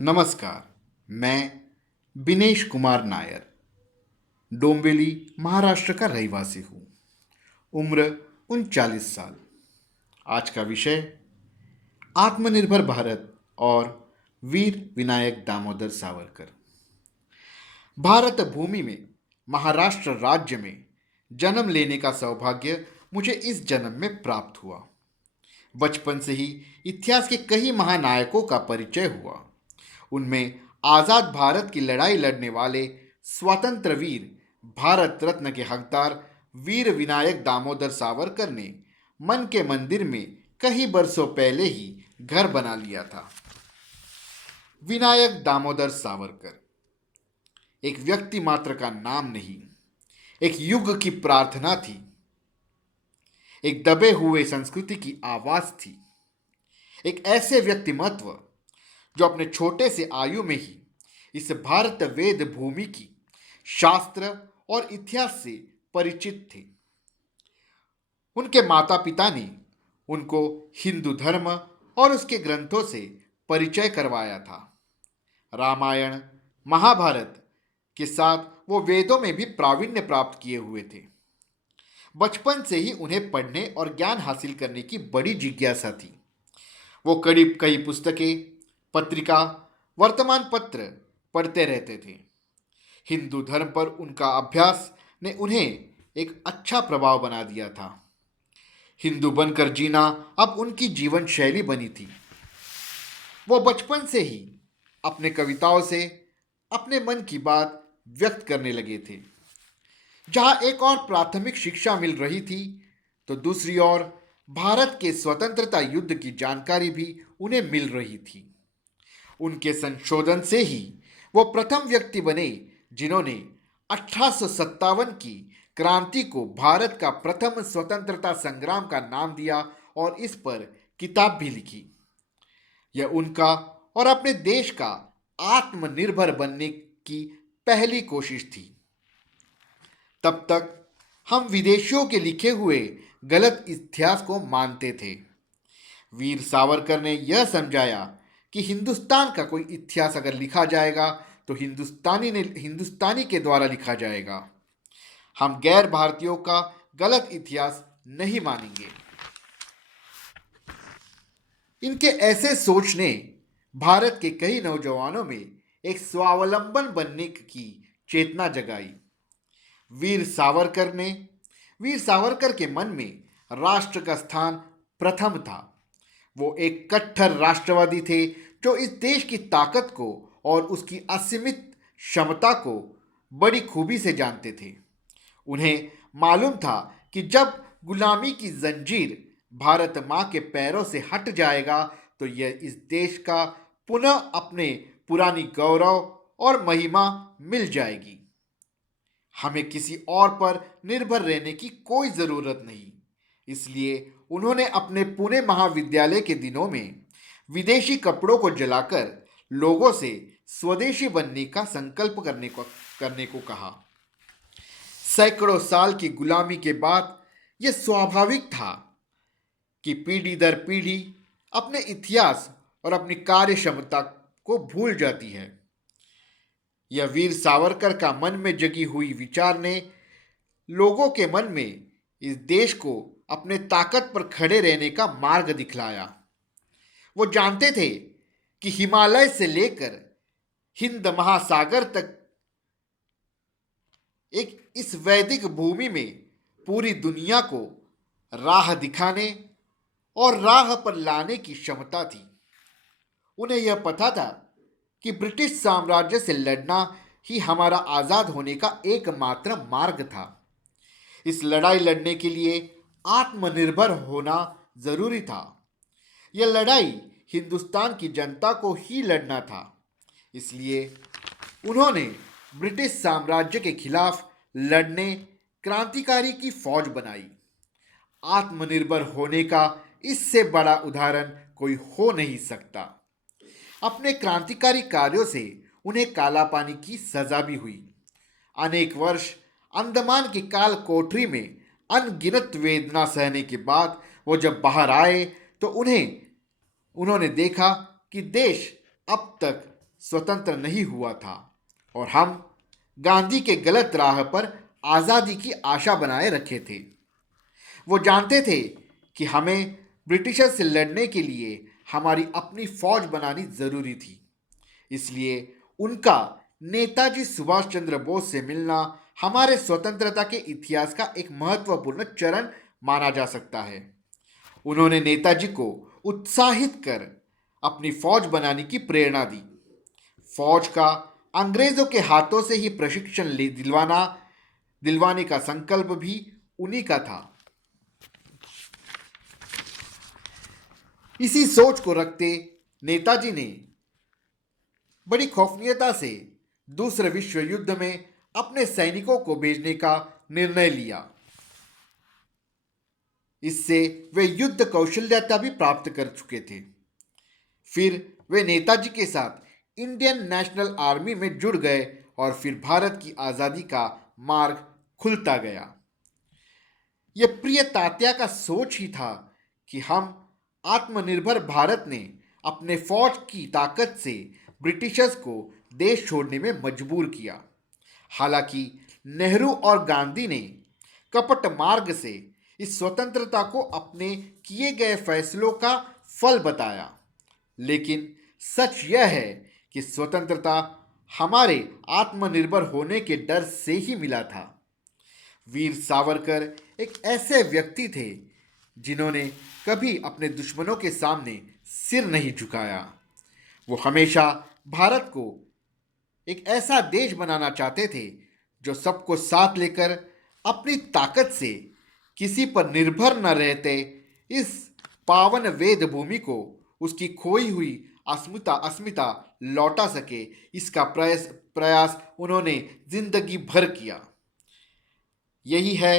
नमस्कार। मैं बिनेश कुमार नायर डोंबिवली महाराष्ट्र का रहवासी हूँ। उम्र 39 साल। आज का विषय आत्मनिर्भर भारत और वीर विनायक दामोदर सावरकर। भारत भूमि में महाराष्ट्र राज्य में जन्म लेने का सौभाग्य मुझे इस जन्म में प्राप्त हुआ। बचपन से ही इतिहास के कई महानायकों का परिचय हुआ। उनमें आज़ाद भारत की लड़ाई लड़ने वाले स्वतंत्र वीर, भारत रत्न के हकदार वीर विनायक दामोदर सावरकर ने मन के मंदिर में कई बरसों पहले ही घर बना लिया था। विनायक दामोदर सावरकर एक व्यक्ति मात्र का नाम नहीं, एक युग की प्रार्थना थी, एक दबे हुए संस्कृति की आवाज थी, एक ऐसे व्यक्तिमत्व जो अपने छोटे से आयु में ही इस भारत वेद भूमि की शास्त्र और इतिहास से परिचित थे। उनके माता पिता ने उनको हिंदू धर्म और उसके ग्रंथों से परिचय करवाया था। रामायण, महाभारत के साथ वो वेदों में भी प्रावीण्य प्राप्त किए हुए थे। बचपन से ही उन्हें पढ़ने और ज्ञान हासिल करने की बड़ी जिज्ञासा थी। वो करीब कई पुस्तकें, पत्रिका, वर्तमान पत्र पढ़ते रहते थे। हिंदू धर्म पर उनका अभ्यास ने उन्हें एक अच्छा प्रभाव बना दिया था। हिंदू बनकर जीना अब उनकी जीवन शैली बनी थी। वो बचपन से ही अपने कविताओं से अपने मन की बात व्यक्त करने लगे थे। जहां एक और प्राथमिक शिक्षा मिल रही थी, तो दूसरी ओर भारत के स्वतंत्रता युद्ध की जानकारी भी उन्हें मिल रही थी। उनके संशोधन से ही वो प्रथम व्यक्ति बने जिन्होंने 1857 की क्रांति को भारत का प्रथम स्वतंत्रता संग्राम का नाम दिया और इस पर किताब भी लिखी। यह उनका और अपने देश का आत्मनिर्भर बनने की पहली कोशिश थी। तब तक हम विदेशियों के लिखे हुए गलत इतिहास को मानते थे। वीर सावरकर ने यह समझाया कि हिंदुस्तान का कोई इतिहास अगर लिखा जाएगा तो हिंदुस्तानी के द्वारा लिखा जाएगा। हम गैर भारतीयों का गलत इतिहास नहीं मानेंगे। इनके ऐसे सोच ने भारत के कई नौजवानों में एक स्वावलंबन बनने की चेतना जगाई। वीर सावरकर ने वीर सावरकर के मन में राष्ट्र का स्थान प्रथम था। वो एक कट्टर राष्ट्रवादी थे जो इस देश की ताकत को और उसकी असीमित क्षमता को बड़ी खूबी से जानते थे। उन्हें मालूम था कि जब गुलामी की जंजीर भारत माँ के पैरों से हट जाएगा तो यह इस देश का पुनः अपने पुरानी गौरव और महिमा मिल जाएगी। हमें किसी और पर निर्भर रहने की कोई ज़रूरत नहीं। इसलिए उन्होंने अपने पुणे महाविद्यालय के दिनों में विदेशी कपड़ों को जलाकर लोगों से स्वदेशी बनने का संकल्प करने को कहा। सैकड़ों साल की गुलामी के बाद यह स्वाभाविक था कि पीढ़ी दर पीढ़ी अपने इतिहास और अपनी कार्य क्षमता को भूल जाती है। यह वीर सावरकर का मन में जगी हुई विचार ने लोगों के मन में इस देश को अपने ताकत पर खड़े रहने का मार्ग दिखलाया। वो जानते थे कि हिमालय से लेकर हिंद महासागर तक एक इस वैदिक भूमि में पूरी दुनिया को राह दिखाने और राह पर लाने की क्षमता थी। उन्हें यह पता था कि ब्रिटिश साम्राज्य से लड़ना ही हमारा आज़ाद होने का एकमात्र मार्ग था। इस लड़ाई लड़ने के लिए आत्मनिर्भर होना जरूरी था। यह लड़ाई हिंदुस्तान की जनता को ही लड़ना था। इसलिए उन्होंने ब्रिटिश साम्राज्य के खिलाफ लड़ने क्रांतिकारी की फौज बनाई। आत्मनिर्भर होने का इससे बड़ा उदाहरण कोई हो नहीं सकता। अपने क्रांतिकारी कार्यों से उन्हें काला पानी की सजा भी हुई। अनेक वर्ष अंडमान की काल कोठरी में अनगिनत वेदना सहने के बाद वो जब बाहर आए तो उन्होंने देखा कि देश अब तक स्वतंत्र नहीं हुआ था और हम गांधी के गलत राह पर आज़ादी की आशा बनाए रखे थे। वो जानते थे कि हमें ब्रिटिशर से लड़ने के लिए हमारी अपनी फौज बनानी जरूरी थी। इसलिए उनका नेताजी सुभाष चंद्र बोस से मिलना हमारे स्वतंत्रता के इतिहास का एक महत्वपूर्ण चरण माना जा सकता है। उन्होंने नेताजी को उत्साहित कर अपनी फौज बनाने की प्रेरणा दी। फौज का अंग्रेजों के हाथों से ही प्रशिक्षण दिलवाने का संकल्प भी उन्हीं का था। इसी सोच को रखते नेताजी ने बड़ी खौफनीयता से दूसरे विश्व युद्ध में अपने सैनिकों को भेजने का निर्णय लिया। इससे वे युद्ध कौशल्यता भी प्राप्त कर चुके थे। फिर वे नेताजी के साथ इंडियन नेशनल आर्मी में जुड़ गए और फिर भारत की आज़ादी का मार्ग खुलता गया। यह प्रिय तात्या का सोच ही था कि हम आत्मनिर्भर भारत ने अपने फौज की ताकत से ब्रिटिशर्स को देश छोड़ने में मजबूर किया। हालांकि नेहरू और गांधी ने कपट मार्ग से इस स्वतंत्रता को अपने किए गए फैसलों का फल बताया, लेकिन सच यह है कि स्वतंत्रता हमारे आत्मनिर्भर होने के डर से ही मिला था। वीर सावरकर एक ऐसे व्यक्ति थे जिन्होंने कभी अपने दुश्मनों के सामने सिर नहीं झुकाया। वो हमेशा भारत को एक ऐसा देश बनाना चाहते थे जो सबको साथ लेकर अपनी ताकत से किसी पर निर्भर न रहते इस पावन वेद भूमि को उसकी खोई हुई अस्मिता लौटा सके, इसका प्रयास उन्होंने जिंदगी भर किया। यही है